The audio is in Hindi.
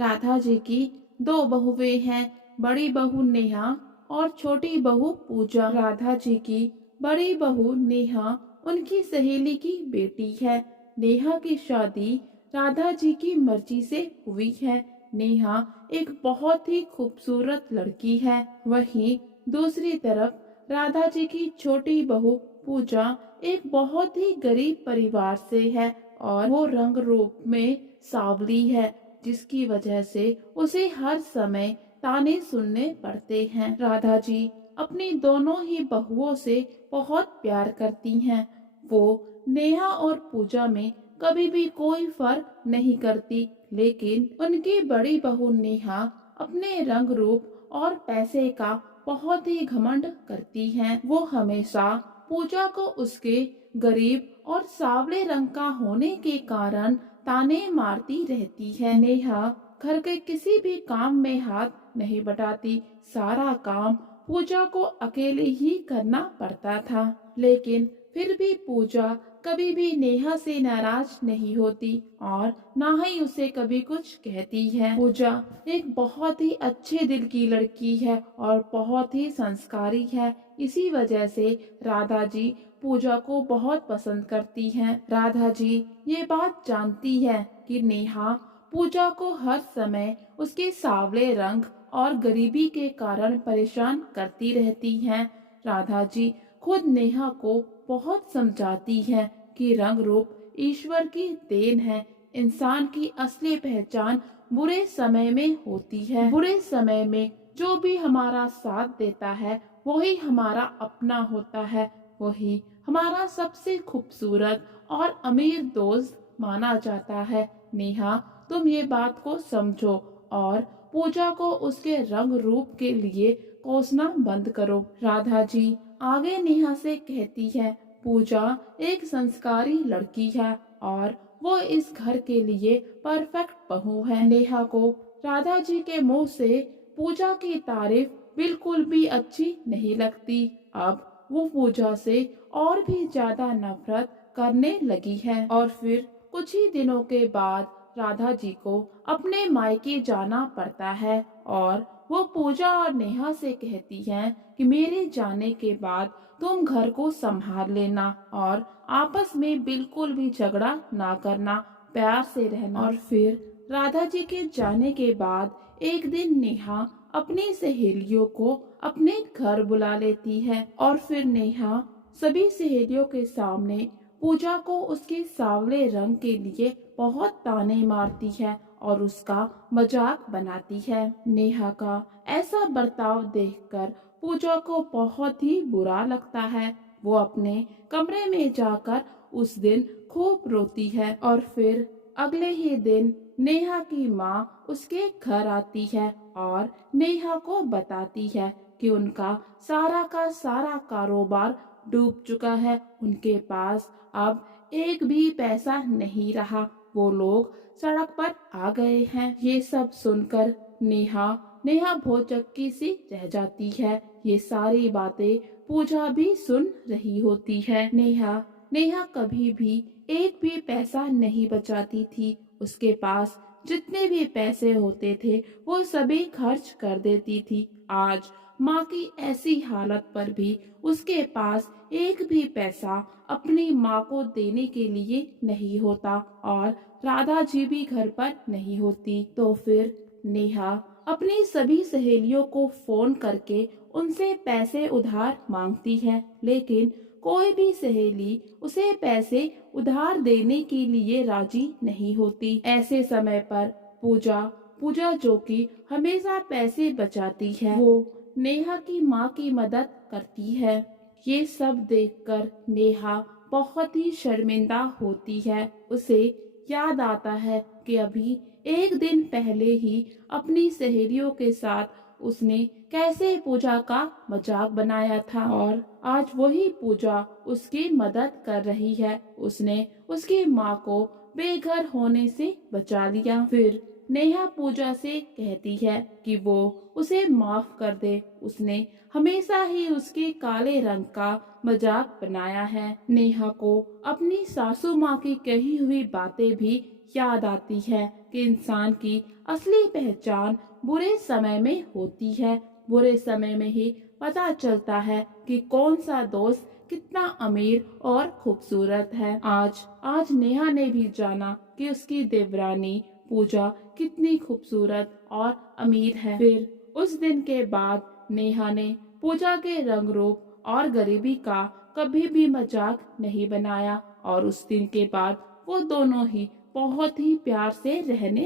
राधा जी की दो बहुएं हैं, बड़ी बहू नेहा और छोटी बहू पूजा। राधा जी की बड़ी बहू नेहा उनकी सहेली की बेटी है। नेहा की शादी राधा जी की मर्जी से हुई है। नेहा एक बहुत ही खूबसूरत लड़की है। वहीं दूसरी तरफ राधा जी की छोटी बहू पूजा एक बहुत ही गरीब परिवार से है और वो रंग रूप में सांवली है, जिसकी वजह से उसे हर समय ताने सुनने पड़ते हैं। राधा जी अपनी दोनों ही बहुओं से बहुत प्यार करती हैं। वो नेहा और पूजा में कभी भी कोई फर्क नहीं करती, लेकिन उनकी बड़ी बहू नेहा अपने रंग रूप और पैसे का बहुत ही घमंड करती है। वो हमेशा पूजा को उसके गरीब और सांवले रंग का होने के कारण ताने मारती रहती है। नेहा घर के किसी भी काम में हाथ नहीं बटाती, सारा काम पूजा को अकेले ही करना पड़ता था। लेकिन फिर भी पूजा कभी भी नेहा से नाराज नहीं होती और ना ही उसे कभी कुछ कहती है। पूजा एक बहुत ही अच्छे दिल की लड़की है और बहुत ही संस्कारी है। इसी वजह से राधा जी पूजा को बहुत पसंद करती हैं। राधा जी ये बात जानती है कि नेहा पूजा को हर समय उसके सांवले रंग और गरीबी के कारण परेशान करती रहती हैं। राधा जी खुद नेहा को बहुत समझाती है कि रंग रूप ईश्वर की देन है। इंसान की असली पहचान बुरे समय में होती है। बुरे समय में जो भी हमारा साथ देता है वही हमारा अपना होता है, वही हमारा सबसे खूबसूरत और अमीर दोस्त माना जाता है। नेहा तुम ये बात को समझो और पूजा को उसके रंग रूप के लिए कोसना बंद करो। राधा जी आगे नेहा से कहती है, पूजा एक संस्कारी लड़की है और वो इस घर के लिए परफेक्ट बहू है। नेहा को राधा जी के मुंह से पूजा की तारीफ बिल्कुल भी अच्छी नहीं लगती। अब वो पूजा से और भी ज्यादा नफरत करने लगी है। और फिर कुछ ही दिनों के बाद राधा जी को अपने मायके जाना पड़ता है और वो पूजा और नेहा से कहती हैं कि मेरे जाने के बाद तुम घर को संभाल लेना और आपस में बिल्कुल भी झगड़ा ना करना, प्यार से रहना। और फिर राधा जी के जाने के बाद एक दिन नेहा अपनी सहेलियों को अपने घर बुला लेती है और फिर नेहा सभी सहेलियों के सामने पूजा को उसके सांवले रंग के लिए बहुत ताने मारती है और उसका मजाक बनाती है। नेहा का ऐसा बर्ताव देखकर पूजा को बहुत ही बुरा लगता है। वो अपने कमरे में जाकर उस दिन खूब रोती है और फिर अगले ही दिन नेहा की माँ उसके घर आती है और नेहा को बताती है कि उनका सारा का सारा कारोबार डूब चुका है। उनके पास अब एक भी पैसा नहीं रहा, वो लोग सड़क पर आ गए हैं। ये सब सुनकर नेहा नेहा भौचक्की सी रह जाती है। ये सारी बातें पूजा भी सुन रही होती है। नेहा नेहा कभी भी एक भी पैसा नहीं बचाती थी। उसके पास जितने भी पैसे होते थे वो सभी खर्च कर देती थी। आज माँ की ऐसी हालत पर भी उसके पास एक भी पैसा अपनी माँ को देने के लिए नहीं होता और राधा जी भी घर पर नहीं होती। तो फिर नेहा अपनी सभी सहेलियों को फोन करके उनसे पैसे उधार मांगती है, लेकिन कोई भी सहेली उसे पैसे उधार देने के लिए राजी नहीं होती। ऐसे समय पर पूजा पूजा जो कि हमेशा पैसे बचाती है, वो नेहा की माँ की मदद करती है। ये सब देखकर नेहा बहुत ही शर्मिंदा होती है। उसे याद आता है कि अभी एक दिन पहले ही अपनी सहेलियों के साथ उसने कैसे पूजा का मजाक बनाया था और आज वही पूजा उसकी मदद कर रही है। उसने उसकी माँ को बेघर होने से बचा लिया। फिर नेहा पूजा से कहती है कि वो उसे माफ कर दे, उसने हमेशा ही उसके काले रंग का मजाक बनाया है। नेहा को अपनी सासू माँ की कही हुई बातें भी याद आती है कि इंसान की असली पहचान बुरे समय में होती है। बुरे समय में ही पता चलता है कि कौन सा दोस्त कितना अमीर और खूबसूरत है। आज नेहा ने भी जाना कि उसकी देवरानी पूजा कितनी खूबसूरत और अमीर है। फिर उस दिन के बाद नेहा ने पूजा के रंग रूप और गरीबी का कभी भी मजाक नहीं बनाया और उस दिन के बाद वो दोनों ही बहुत ही प्यार से रहने